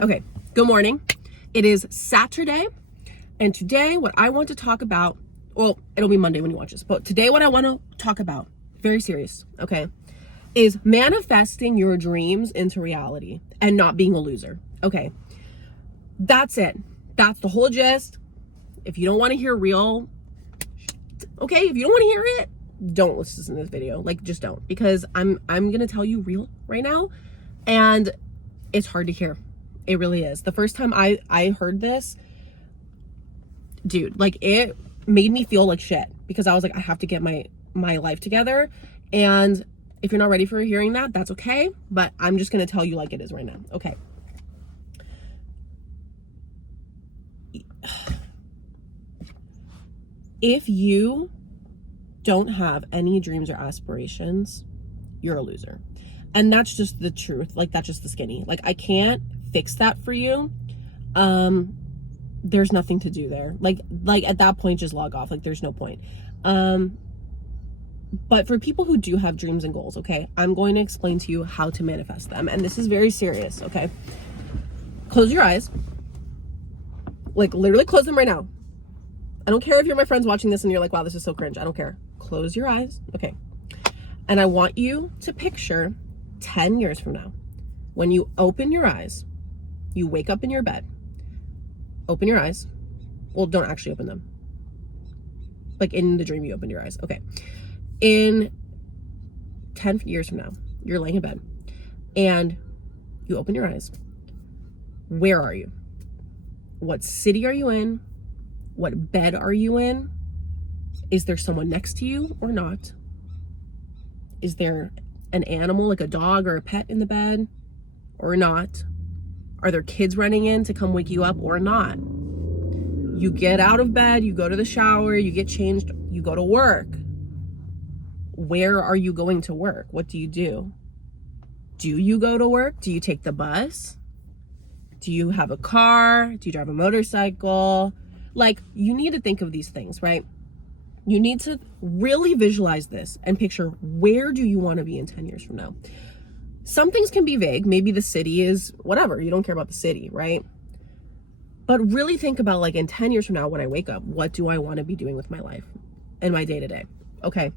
Okay, good morning. It is Saturday, and today what I want to talk about, well, it'll be Monday when you watch this, but today what I want to talk about, very serious, okay, is manifesting your dreams into reality and not being a loser. Okay, that's it. That's the whole gist. If you don't want to hear real, okay, if you don't want to hear it, don't listen to this video. Like, just don't, because I'm gonna tell you real right now, and it's hard to hear. It really is. The first time I heard this, dude, like, it made me feel like shit, because I was like, I have to get my life together. And if you're not ready for hearing that, that's okay, but I'm just gonna tell you like it is right now. Okay, if you don't have any dreams or aspirations, you're a loser. And that's just the truth. Like, that's just the skinny. Like, I can't fix that for you. There's nothing to do there. Like at that point, just log off. Like, there's no point. But for people who do have dreams and goals, okay, I'm going to explain to you how to manifest them. And this is very serious, okay? Close your eyes. Like, literally close them right now. I don't care if you're my friends watching this and you're like, wow, this is so cringe. I don't care. Close your eyes. Okay. And I want you to picture 10 years from now, when you open your eyes, you wake up in your bed, open your eyes. Well, don't actually open them. Like, in the dream, you open your eyes. Okay. In 10 years from now, you're laying in bed and you open your eyes. Where are you? What city are you in? What bed are you in? Is there someone next to you or not? Is there an animal, like a dog or a pet, in the bed or not? Are there kids running in to come wake you up or not? You get out of bed, you go to the shower, you get changed, you go to work. Where are you going to work? What do you do? Do you go to work? Do you take the bus? Do you have a car? Do you drive a motorcycle? Like, you need to think of these things, right? You need to really visualize this and picture, where do you want to be in 10 years from now? Some things can be vague. Maybe the city is whatever. You don't care about the city, right? But really think about, like, in 10 years from now, when I wake up, what do I want to be doing with my life and my day to day? Okay.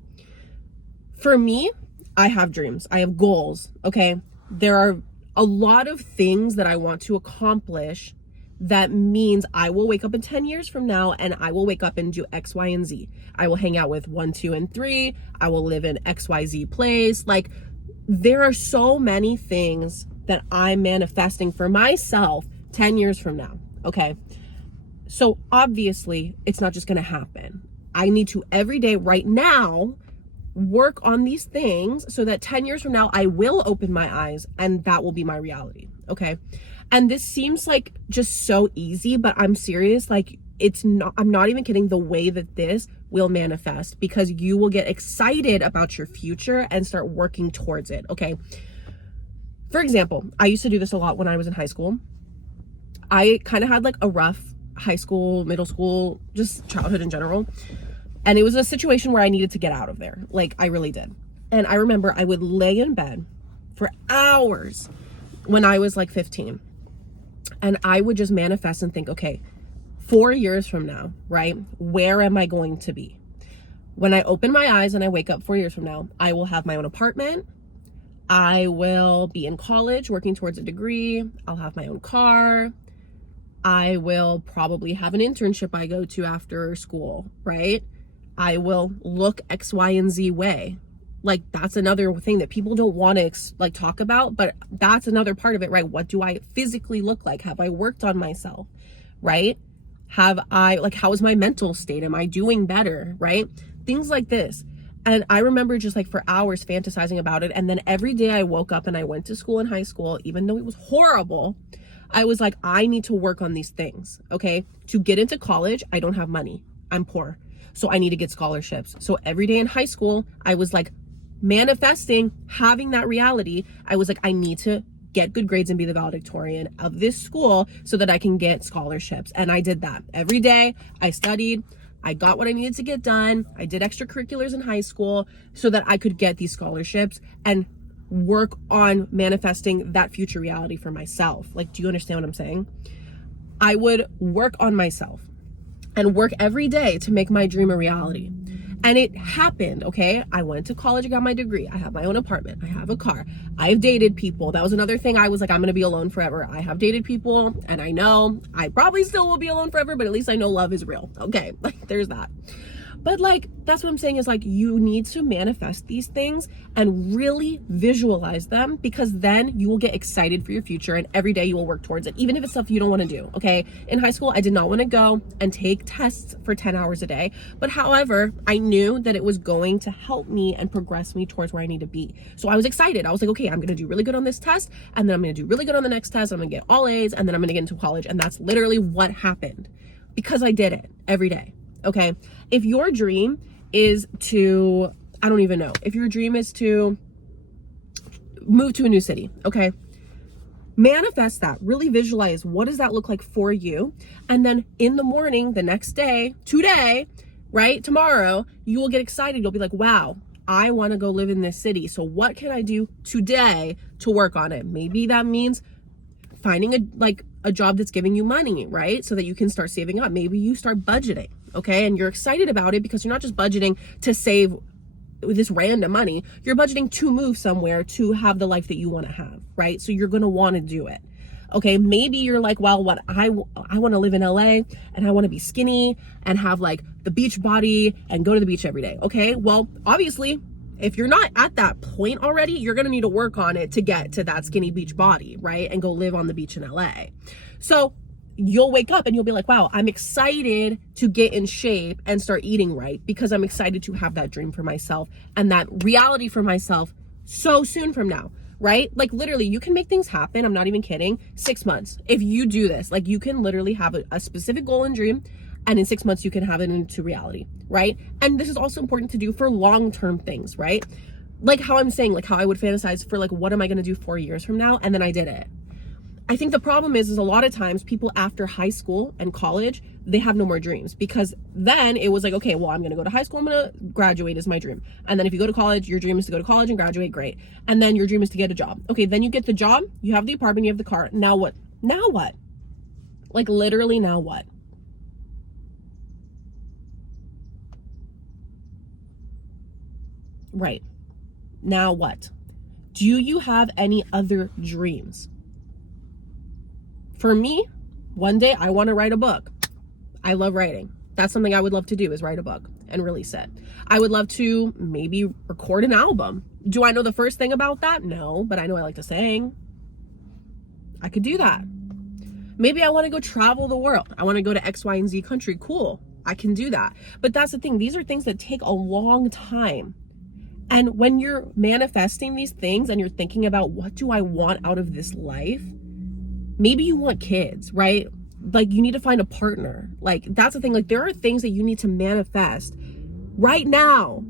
For me, I have dreams. I have goals. Okay. There are a lot of things that I want to accomplish. That means I will wake up in 10 years from now and I will wake up and do X, Y, and Z. I will hang out with 1, 2, and 3. I will live in XYZ place. Like, there are so many things that I'm manifesting for myself 10 years from now. Okay. So obviously it's not just going to happen. I need to every day right now work on these things so that 10 years from now, I will open my eyes and that will be my reality. Okay. And this seems like just so easy, but I'm serious. Like, it's not, I'm not even kidding, the way that this will manifest, because you will get excited about your future and start working towards it. Okay. For example, I used to do this a lot when I was in high school. I kind of had like a rough high school, middle school, just childhood in general. And it was a situation where I needed to get out of there. Like, I really did. And I remember I would lay in bed for hours when I was like 15. And I would just manifest and think, okay, 4 years from now, right? Where am I going to be? When I open my eyes and I wake up 4 years from now, I will have my own apartment. I will be in college working towards a degree. I'll have my own car. I will probably have an internship I go to after school, right? I will look X, Y, and Z way. Like, that's another thing that people don't want to like talk about, but that's another part of it, right? What do I physically look like? Have I worked on myself, right? Have I, like, how is my mental state? Am I doing better, right? Things like this. And I remember just like for hours fantasizing about it. And then every day I woke up and I went to school in high school, even though it was horrible, I was like, I need to work on these things, okay? To get into college, I don't have money. I'm poor. So I need to get scholarships. So every day in high school, I was like, manifesting, having that reality. I was like, I need to get good grades and be the valedictorian of this school so that I can get scholarships. And I did that every day. I studied. I got what I needed to get done. I did extracurriculars in high school so that I could get these scholarships. And work on manifesting that future reality for myself. Like, do you understand what I'm saying? I would work on myself and work every day to make my dream a reality. And it happened, okay? I went to college, I got my degree. I have my own apartment. I have a car. I've dated people. That was another thing. I was like, I'm going to be alone forever. I have dated people, and I know I probably still will be alone forever, but at least I know love is real. Okay, like there's that. But like, that's what I'm saying is like, you need to manifest these things and really visualize them, because then you will get excited for your future and every day you will work towards it, even if it's stuff you don't want to do. Okay. In high school, I did not want to go and take tests for 10 hours a day. But however, I knew that it was going to help me and progress me towards where I need to be. So I was excited. I was like, okay, I'm going to do really good on this test. And then I'm going to do really good on the next test. I'm going to get all A's, and then I'm going to get into college. And that's literally what happened, because I did it every day. Okay. If your dream is to, I don't even know, if your dream is to move to a new city, okay, manifest that, really visualize what does that look like for you. And then in the morning, the next day, today, right, tomorrow, you will get excited. You'll be like, wow, I want to go live in this city. So what can I do today to work on it? Maybe that means finding a job that's giving you money, right? So that you can start saving up. Maybe you start budgeting, okay? And you're excited about it because you're not just budgeting to save this random money. You're budgeting to move somewhere to have the life that you want to have, right? So you're going to want to do it. Okay, maybe you're like, well, what I want to live in LA and I want to be skinny and have like the beach body and go to the beach every day. Okay, well, obviously, if you're not at that point already, you're going to need to work on it to get to that skinny beach body, right? And go live on the beach in LA. So you'll wake up and you'll be like, wow, I'm excited to get in shape and start eating right, because I'm excited to have that dream for myself and that reality for myself so soon from now, right? Like literally you can make things happen. I'm not even kidding. 6 months. If you do this, like you can literally have a specific goal and dream, and in 6 months you can have it into reality, right? And this is also important to do for long-term things, right? Like how I'm saying, like how I would fantasize for like, what am I going to do 4 years from now? And then I did it. I think the problem is a lot of times people after high school and college, they have no more dreams, because then it was like, okay, well, I'm going to go to high school. I'm going to graduate is my dream. And then if you go to college, your dream is to go to college and graduate. Great. And then your dream is to get a job. Okay. Then you get the job, you have the apartment, you have the car. Now what? Now what? Like literally now what? Right. Now what? Do you have any other dreams? For me, one day I want to write a book. I love writing. That's something I would love to do, is write a book and release it. I would love to maybe record an album. Do I know the first thing about that? No, but I know I like to sing. I could do that. Maybe I want to go travel the world. I want to go to X, Y, and Z country. Cool. I can do that. But that's the thing. These are things that take a long time. And when you're manifesting these things and you're thinking about, what do I want out of this life? Maybe you want kids, right? Like you need to find a partner. Like that's the thing. Like there are things that you need to manifest right now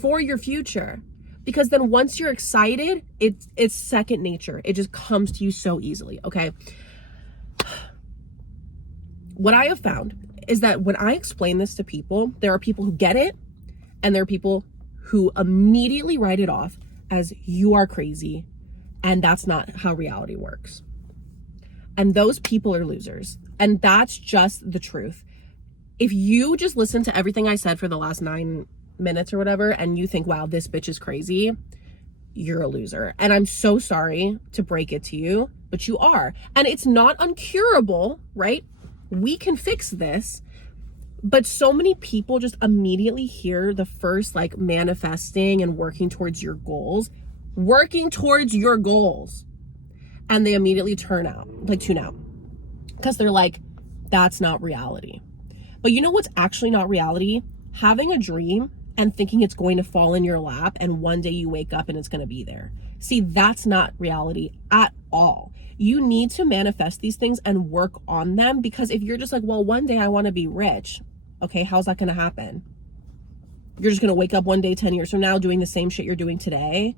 for your future, because then once you're excited, it's second nature. It just comes to you so easily. Okay. What I have found is that when I explain this to people, there are people who get it and there are people who immediately write it off as you are crazy and that's not how reality works. And those people are losers. And that's just the truth. If you just listen to everything I said for the last 9 minutes or whatever, and you think, wow, this bitch is crazy, you're a loser. And I'm so sorry to break it to you, but you are. And it's not uncurable, right? We can fix this. But so many people just immediately hear the first like manifesting and working towards your goals, and they immediately tune out, because they're like, that's not reality. But you know what's actually not reality? Having a dream and thinking it's going to fall in your lap and one day you wake up and it's going to be there. See, that's not reality at all. You need to manifest these things and work on them, because if you're just like, well, one day I want to be rich. Okay, how's that going to happen? You're just going to wake up one day 10 years from now doing the same shit you're doing today.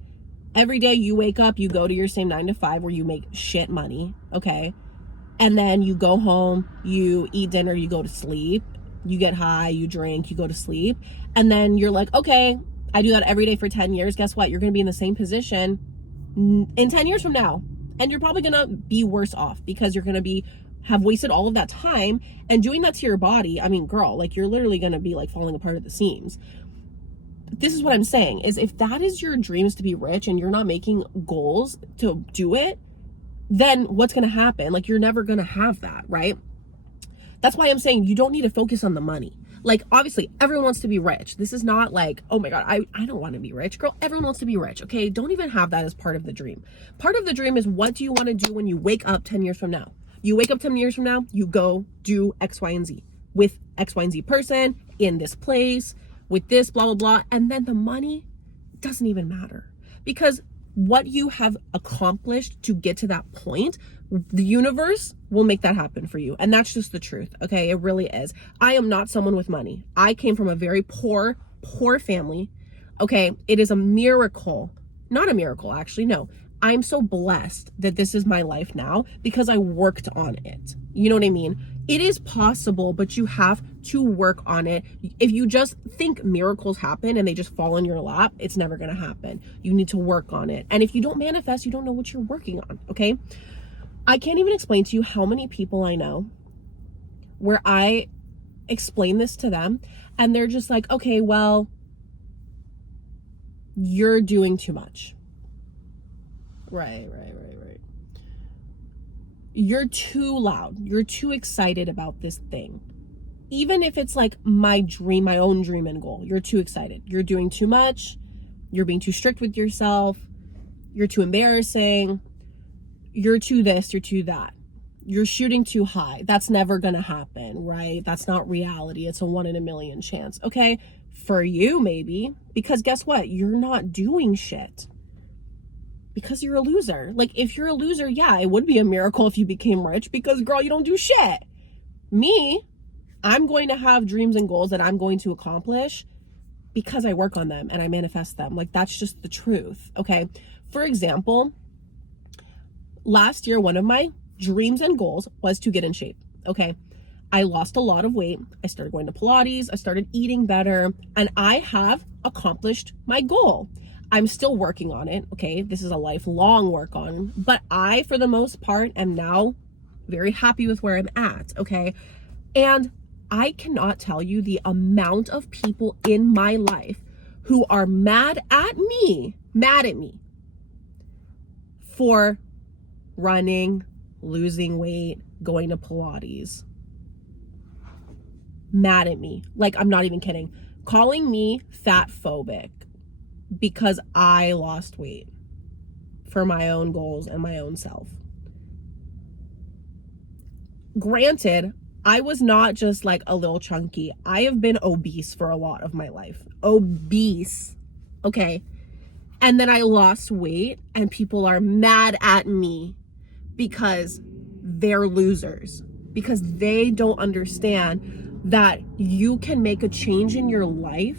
Every day you wake up, you go to your same 9 to 5 where you make shit money, okay? And then you go home, you eat dinner, you go to sleep, you get high, you drink, you go to sleep. And then you're like, okay, I do that every day for 10 years. Guess what? You're going to be in the same position in 10 years from now. And you're probably gonna be worse off because you're gonna have wasted all of that time and doing that to your body. I mean, girl, like you're literally gonna be like falling apart at the seams. This is what I'm saying, is if that is your dreams to be rich and you're not making goals to do it, then what's gonna happen? Like you're never gonna have that, right? That's why I'm saying you don't need to focus on the money. Like, obviously, everyone wants to be rich. This is not like, oh my God, I don't want to be rich. Girl, everyone wants to be rich, okay? Don't even have that as part of the dream. Part of the dream is, what do you want to do when you wake up 10 years from now? You wake up 10 years from now, you go do X, Y, and Z with X, Y, and Z person in this place with this, blah, blah, blah. And then the money doesn't even matter, because what you have accomplished to get to that point, the universe will make that happen for you. And that's just the truth, okay? It really is. I am not someone with money. I came from a very poor family, okay? It is a miracle. Not a miracle, actually, no. I'm so blessed that this is my life now because I worked on it. You know what I mean? It is possible, but you have to work on it. If you just think miracles happen and they just fall in your lap, it's never going to happen. You need to work on it. And if you don't manifest, you don't know what you're working on, okay? I can't even explain to you how many people I know where I explain this to them and they're just like, okay, well, you're doing too much. Right. You're too loud. You're too excited about this thing. Even if it's like my dream, my own dream and goal, you're too excited. You're doing too much. You're being too strict with yourself. You're too embarrassing. You're too this, you're too that. You're shooting too high. That's never gonna happen, right? That's not reality. It's a 1 in a million chance, okay? For you, maybe, because guess what? You're not doing shit. Because you're a loser. Like, if you're a loser, yeah, it would be a miracle if you became rich, because girl, you don't do shit. Me, I'm going to have dreams and goals that I'm going to accomplish because I work on them and I manifest them. Like, that's just the truth, okay? For example, last year, one of my dreams and goals was to get in shape, okay? I lost a lot of weight. I started going to Pilates. I started eating better, and I have accomplished my goal. I'm still working on it, okay? This is a lifelong work on, but I, for the most part, am now very happy with where I'm at, okay? And I cannot tell you the amount of people in my life who are mad at me for running, losing weight, going to Pilates. Mad at me. Like, I'm not even kidding. Calling me fat phobic because I lost weight for my own goals and my own self. Granted, I was not just like a little chunky. I have been obese for a lot of my life. Obese. Okay. And then I lost weight and people are mad at me because they're losers. Because they don't understand that you can make a change in your life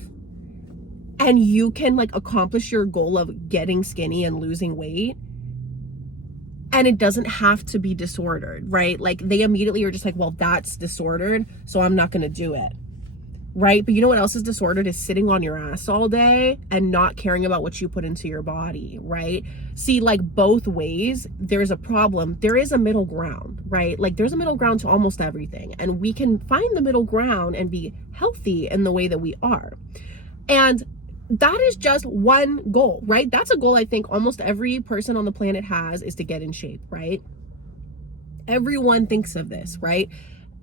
and you can like accomplish your goal of getting skinny and losing weight. And it doesn't have to be disordered, right? Like, they immediately are just like, well, that's disordered, so I'm not gonna do it, right? But you know what else is disordered? Is sitting on your ass all day and not caring about what you put into your body, right? See, like, both ways, there's a problem. There is a middle ground, right? Like, there's a middle ground to almost everything. And we can find the middle ground and be healthy in the way that we are. And that is just one goal, right? That's a goal I think almost every person on the planet has, is to get in shape, right? Everyone thinks of this, right?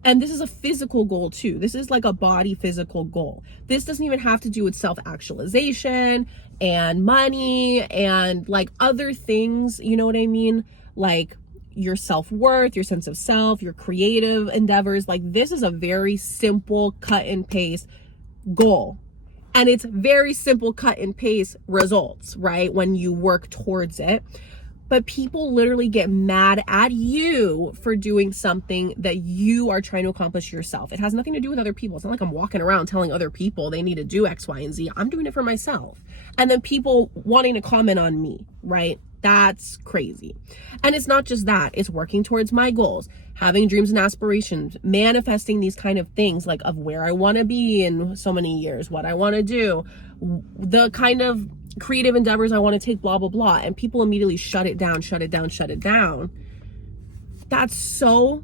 And this is a physical goal too. This is like a body physical goal. This doesn't even have to do with self-actualization and money and like other things, you know what I mean? Like your self-worth, your sense of self, your creative endeavors. Like, this is a very simple cut and paste goal. And it's very simple cut and paste results, right? When you work towards it. But people literally get mad at you for doing something that you are trying to accomplish yourself. It has nothing to do with other people. It's not like I'm walking around telling other people they need to do X, Y, and Z. I'm doing it for myself. And then people wanting to comment on me, right? That's crazy. And it's not just that. It's working towards my goals, having dreams and aspirations, manifesting these kind of things, like of where I want to be in so many years, what I want to do, the kind of creative endeavors I want to take, blah, blah, blah. And people immediately shut it down, shut it down, shut it down. That's so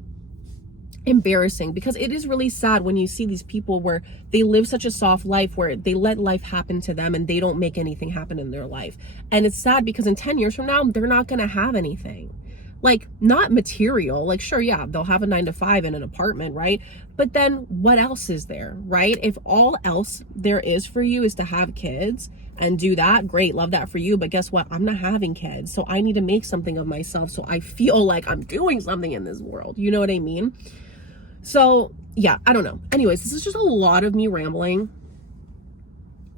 embarrassing, because it is really sad when you see these people where they live such a soft life where they let life happen to them and they don't make anything happen in their life. And it's sad because in 10 years from now, they're not going to have anything. Like, not material, like, sure, yeah, they'll have a 9-to-5 in an apartment, right? But then what else is there, right? If all else there is for you is to have kids and do that, great, love that for you. But guess what? I'm not having kids. So I need to make something of myself so I feel like I'm doing something in this world. You know what I mean? So yeah, I don't know. Anyways, this is just a lot of me rambling.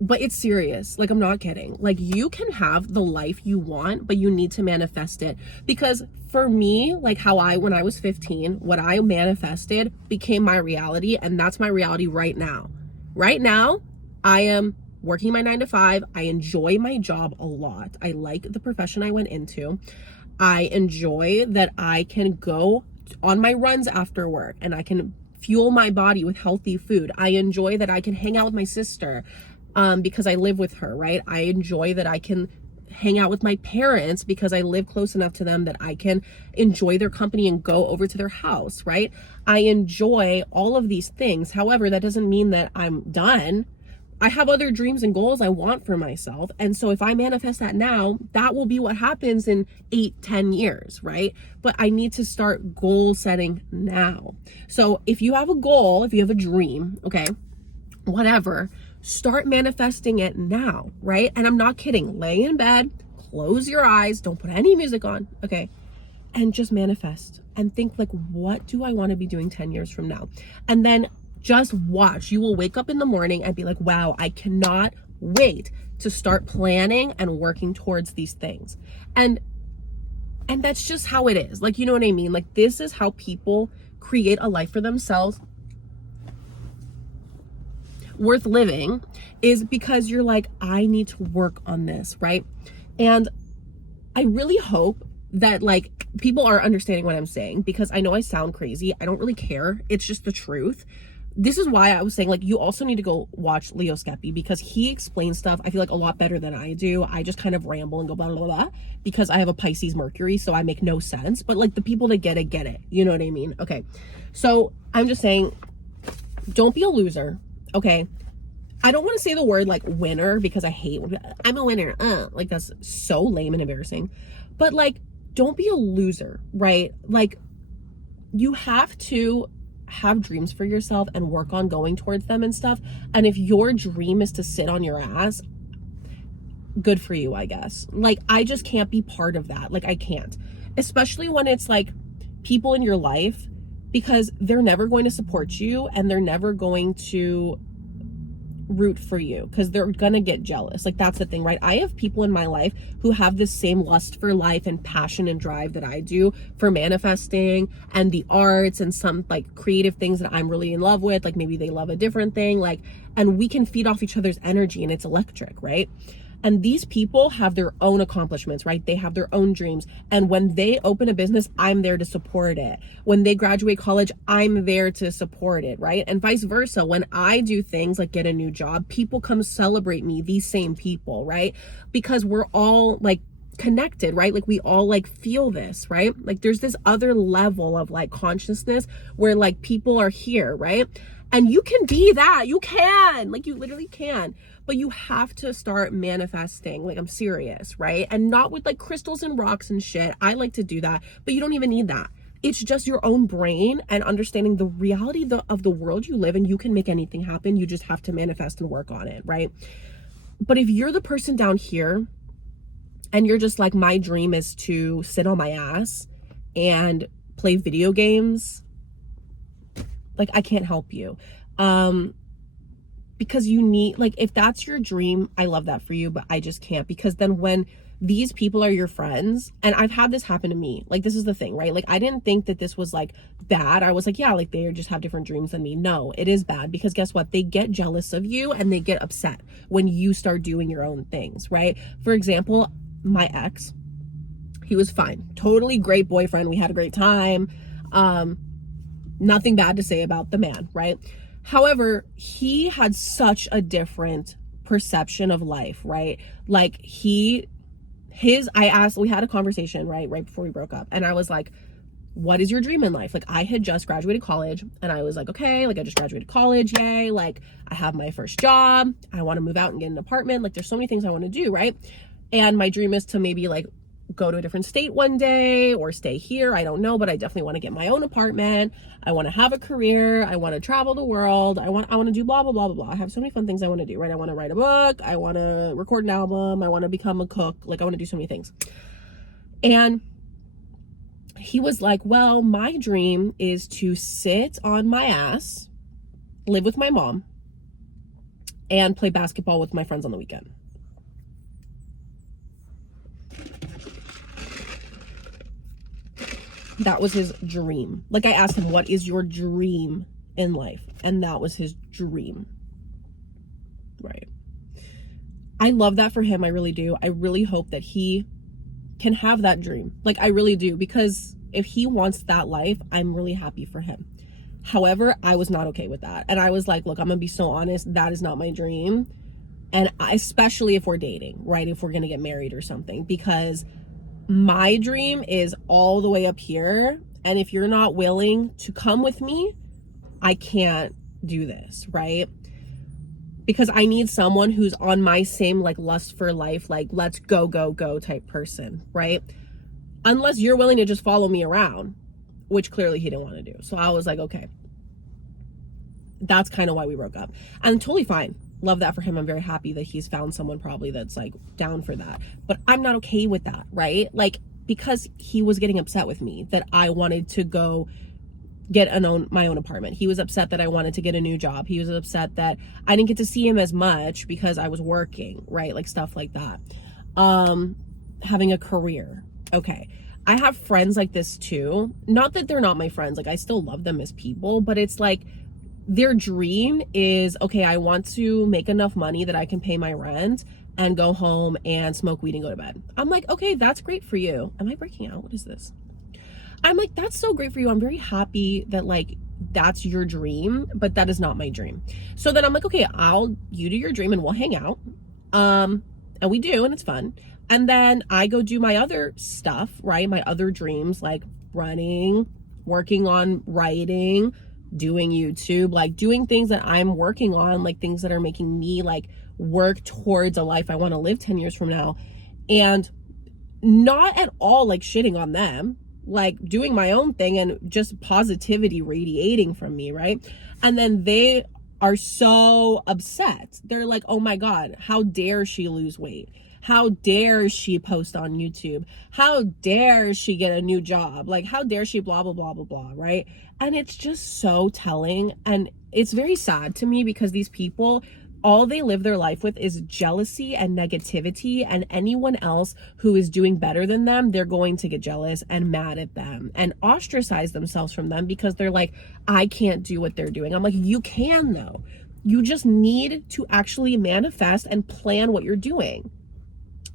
But it's serious. Like, I'm not kidding. Like, you can have the life you want, but you need to manifest it. Because for me, like how when I was 15, what I manifested became my reality. And that's my reality right now. Right now, I am working my 9-to-5. I enjoy my job a lot. I like the profession I went into. I enjoy that I can go on my runs after work and I can fuel my body with healthy food. I enjoy that I can hang out with my sister. Because I live with her, right? I enjoy that I can hang out with my parents because I live close enough to them that I can enjoy their company and go over to their house, right? I enjoy all of these things. However, that doesn't mean that I'm done. I have other dreams and goals I want for myself. And so if I manifest that now, that will be what happens in 8-10 years, right? But I need to start goal setting now. So if you have a goal, if you have a dream, okay, whatever, start manifesting it now, right? And I'm not kidding. Lay in bed, close your eyes, don't put any music on, okay? And just manifest and think, like, what do I want to be doing 10 years from now? And then just watch. You will wake up in the morning and be like, wow, I cannot wait to start planning and working towards these things. And that's just how it is. Like, you know what I mean? Like, this is how people create a life for themselves worth living, is because you're like, I need to work on this, right? And I really hope that, like, people are understanding what I'm saying, because I know I sound crazy. I don't really care. It's just the truth. This is why I was saying, like, you also need to go watch Leo Skeppy, because he explains stuff, I feel like, a lot better than I do. I just kind of ramble and go blah, blah, blah, because I have a Pisces Mercury, so I make no sense. But, like, the people that get it. You know what I mean? Okay. So I'm just saying, don't be a loser. Okay, I don't want to say the word like winner, because I hate when I'm a winner. Like, that's so lame and embarrassing. But, like, don't be a loser, right? Like, you have to have dreams for yourself and work on going towards them and stuff. And if your dream is to sit on your ass, good for you, I guess. Like, I just can't be part of that. Like, I can't, especially when it's like people in your life, because they're never going to support you and they're never going to root for you, because they're gonna get jealous. Like, that's the thing, right? I have people in my life who have this same lust for life and passion and drive that I do for manifesting and the arts and some, like, creative things that I'm really in love with. Like, maybe they love a different thing, like, and we can feed off each other's energy, and it's electric, right? And these people have their own accomplishments, right? They have their own dreams. And when they open a business, I'm there to support it. When they graduate college, I'm there to support it, right? And vice versa. When I do things like get a new job, people come celebrate me, these same people, right? Because we're all, like, connected, right? Like, we all, like, feel this, right? Like, there's this other level of, like, consciousness where, like, people are here, right? And you can be that. You can. Like, you literally can. But you have to start manifesting. Like, I'm serious, right? And not with, like, crystals and rocks and shit. I like to do that, but you don't even need that. It's just your own brain and understanding the reality of the world you live in. You can make anything happen. You just have to manifest and work on it, right? But if you're the person down here and you're just like, my dream is to sit on my ass and play video games, like, I can't help you. Because you need, like, if that's your dream, I love that for you, but I just can't, because then when these people are your friends, and I've had this happen to me, like, this is the thing, right? Like, I didn't think that this was, like, bad. I was like, yeah, like, they just have different dreams than me. No, it is bad, because guess what? They get jealous of you and they get upset when you start doing your own things, right? For example, my ex, he was fine. Totally great boyfriend. We had a great time. Nothing bad to say about the man, right? However, he had such a different perception of life, right? Like we had a conversation, right before we broke up, and I was like, what is your dream in life? Like, I had just graduated college, and I was like, okay, like I just graduated college, yay, like I have my first job, I want to move out and get an apartment, like there's so many things I want to do, right? And my dream is to maybe like go to a different state one day or stay here, I don't know, but I definitely want to get my own apartment, I want to have a career, I want to travel the world, I want to do blah blah blah blah blah. I have so many fun things I want to do, right? I want to write a book, I want to record an album, I want to become a cook, like I want to do so many things. And he was like, well, my dream is to sit on my ass, live with my mom, and play basketball with my friends on the weekend. That was his dream. Like, I asked him, what is your dream in life? And that was his dream. Right. I love that for him. I really do. I really hope that he can have that dream. Like, I really do, because if he wants that life, I'm really happy for him. However, I was not okay with that. And I was like, look, I'm gonna be so honest, that is not my dream. And especially if we're dating, right? If we're gonna get married or something, because my dream is all the way up here. And if you're not willing to come with me, I can't do this, right? Because I need someone who's on my same like lust for life, like let's go, go, go type person, right? Unless you're willing to just follow me around, which clearly he didn't want to do. So I was like, okay, that's kind of why we broke up. And totally fine. Love that for him. I'm very happy that he's found someone probably that's like down for that. But I'm not okay with that, right? Like, because he was getting upset with me that I wanted to go get my own apartment. He was upset that I wanted to get a new job. He was upset that I didn't get to see him as much because I was working, right? Like stuff like that. Having a career. Okay. I have friends like this too. Not that they're not my friends. Like, I still love them as people, but it's like their dream is, okay, I want to make enough money that I can pay my rent and go home and smoke weed and go to bed. I'm like, okay, that's great for you. Am I breaking out? What is this? I'm like, that's so great for you. I'm very happy that like that's your dream, but that is not my dream. So then I'm like, okay, you do your dream and we'll hang out. And we do, and it's fun. And then I go do my other stuff, right? My other dreams, like running, working on writing, doing YouTube, like doing things that I'm working on, like things that are making me like work towards a life I want to live 10 years from now. And not at all like shitting on them, like doing my own thing and just positivity radiating from me, right? And then they are so upset. They're like, oh my God, how dare she lose weight? How dare she post on YouTube? How dare she get a new job? Like, how dare she blah, blah, blah, blah, blah, right? And it's just so telling. And it's very sad to me because these people, all they live their life with is jealousy and negativity, and anyone else who is doing better than them, they're going to get jealous and mad at them and ostracize themselves from them because they're like, I can't do what they're doing. I'm like, you can though. You just need to actually manifest and plan what you're doing.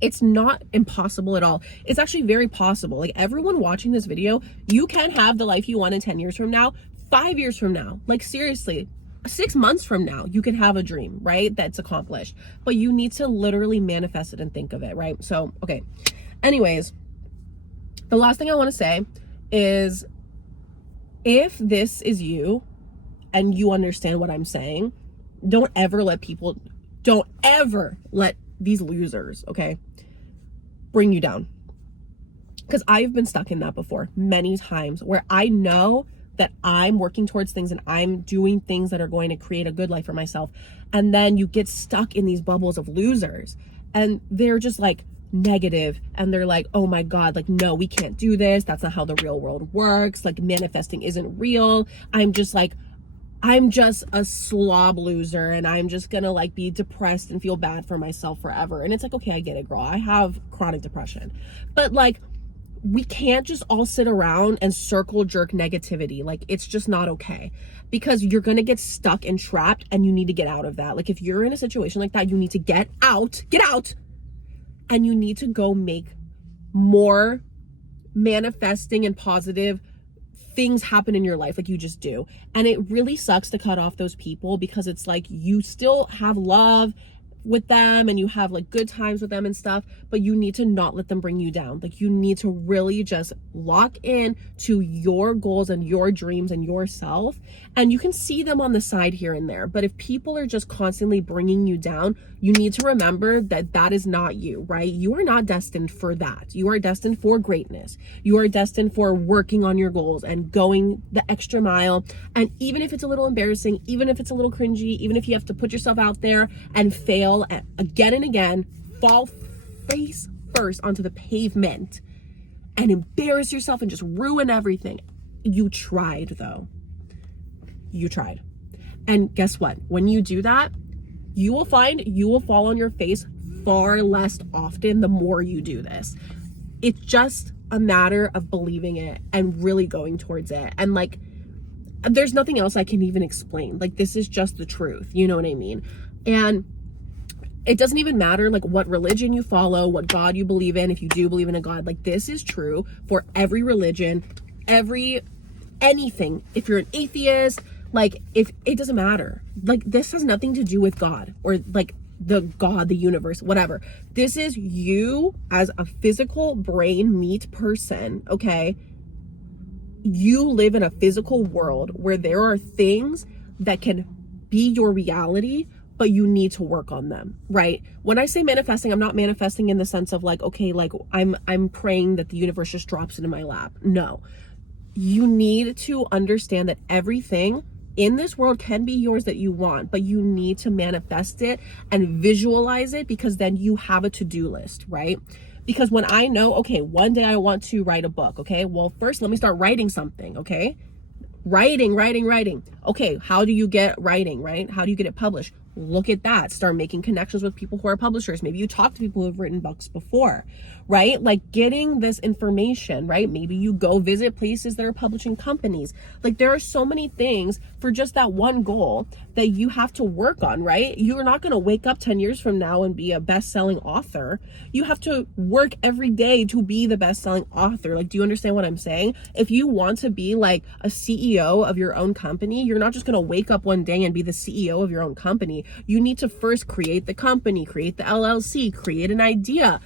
It's not impossible at all. It's actually very possible. Like, everyone watching this video, you can have the life you want in 10 years from now, 5 years from now. Like, seriously, 6 months from now, you can have a dream, right? That's accomplished. But you need to literally manifest it and think of it, right? So, okay. Anyways, the last thing I want to say is, if this is you and you understand what I'm saying, don't ever let these losers, okay, bring you down. Because I've been stuck in that before many times, where I know that I'm working towards things and I'm doing things that are going to create a good life for myself. And then you get stuck in these bubbles of losers and they're just like negative and they're like, oh my God, like, no, we can't do this. That's not how the real world works. Like, manifesting isn't real. I'm just a slob loser and I'm just gonna like be depressed and feel bad for myself forever. And it's like, okay, I get it, girl. I have chronic depression. But like, we can't just all sit around and circle jerk negativity. Like, it's just not okay, because you're gonna get stuck and trapped and you need to get out of that. Like, if you're in a situation like that, you need to get out, and you need to go make more manifesting and positive things happen in your life, like you just do. And it really sucks to cut off those people, because it's like, you still have love with them and you have like good times with them and stuff, but you need to not let them bring you down. Like you need to really just lock in to your goals and your dreams and yourself, and you can see them on the side here and there. But if people are just constantly bringing you down, you need to remember that that is not you, right? You are not destined for that. You are destined for greatness. You are destined for working on your goals and going the extra mile. And even if it's a little embarrassing, even if it's a little cringy, even if you have to put yourself out there and fail again and again, fall face first onto the pavement and embarrass yourself and just ruin everything. You tried though. You tried. And guess what? When you do that, you will find you will fall on your face far less often the more you do this. It's just a matter of believing it and really going towards it. And like, there's nothing else I can even explain. Like, this is just the truth. You know what I mean? And it doesn't even matter like what religion you follow, what God you believe in, if you do believe in a God. Like, this is true for every religion, anything. If you're an atheist, like, if it doesn't matter. Like, this has nothing to do with God or like the God, the universe, whatever. This is you as a physical brain meat person, okay? You live in a physical world where there are things that can be your reality, but you need to work on them, right? When I say manifesting, I'm not manifesting in the sense of like, okay, like I'm praying that the universe just drops into my lap. No. You need to understand that everything in this world can be yours that you want, but you need to manifest it and visualize it, because then you have a to-do list, right? Because when I know, okay, one day I want to write a book, okay? Well, first let me start writing something, okay? Writing. Okay, how do you get writing, right? How do you get it published? Look at that. Start making connections with people who are publishers. Maybe you talk to people who have written books before, right? Like, getting this information, right? Maybe you go visit places that are publishing companies. Like, there are so many things for just that one goal that you have to work on, right? You're not going to wake up 10 years from now and be a best-selling author. You have to work every day to be the best-selling author. Like, do you understand what I'm saying? If you want to be like a CEO of your own company, you're not just going to wake up one day and be the CEO of your own company. You need to first create the company, create the LLC, create an idea,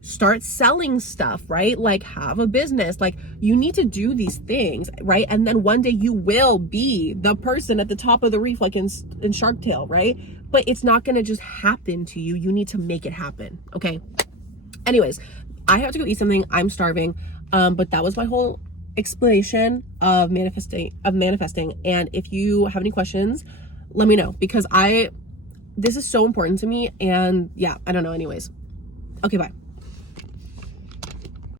start selling stuff, right? Like, have a business. Like, you need to do these things, right? And then one day you will be the person at the top of the reef, like in Shark Tale, right? But it's not going to just happen to you. You need to make it happen. Okay. Anyways, I have to go eat something. I'm starving. But that was my whole explanation of manifesting. And if you have any questions, let me know, because this is so important to me. And yeah, I don't know. Anyways. Okay, bye.